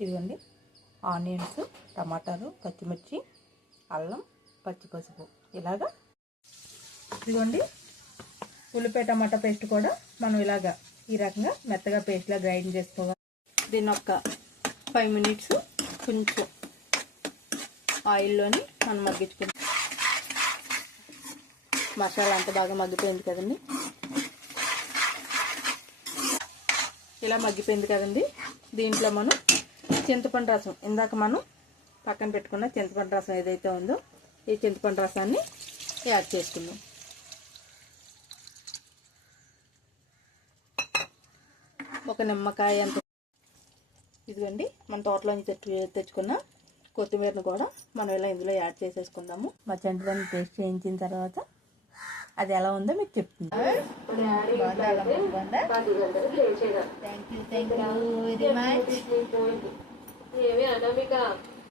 ఇదిగోండి ఆనియన్స్, టమాటాలు, పచ్చిమిర్చి, అల్లం, పచ్చి పసుపు ఇలాగా. ఇదిగోండి ఉల్లిపాయ టమాటా పేస్ట్ కూడా మనం ఇలాగా ఈ రకంగా మెత్తగా పేస్ట్లా గ్రైండ్ చేసుకోవాలి. దీన్ని ఒక 5 మినిట్స్ కొంచెం ఆయిల్లోని మనం మగ్గించుకుంటాం. మసాలా అంతా బాగా మగ్గిపోయింది కదండి. ఇలా మగ్గిపోయింది కదండి. దీంట్లో మనం చింతపండు రసం, ఇందాక మనం పక్కన పెట్టుకున్న చింతపండు రసం ఏదైతే ఉందో ఈ చింతపండు రసాన్ని యాడ్ చేసుకుందాం. ఒక నిమ్మకాయ అంత. ఇదిగోండి మన తోటలోంచి తెచ్చుకున్న కొత్తిమీరను కూడా మనం ఇలా ఇందులో యాడ్ చేసేసుకుందాము. మా చంటిదాన్ని పేస్ట్ చేయించిన తర్వాత అది ఎలా ఉందో మీకు చెప్తుంది. Thank you very much.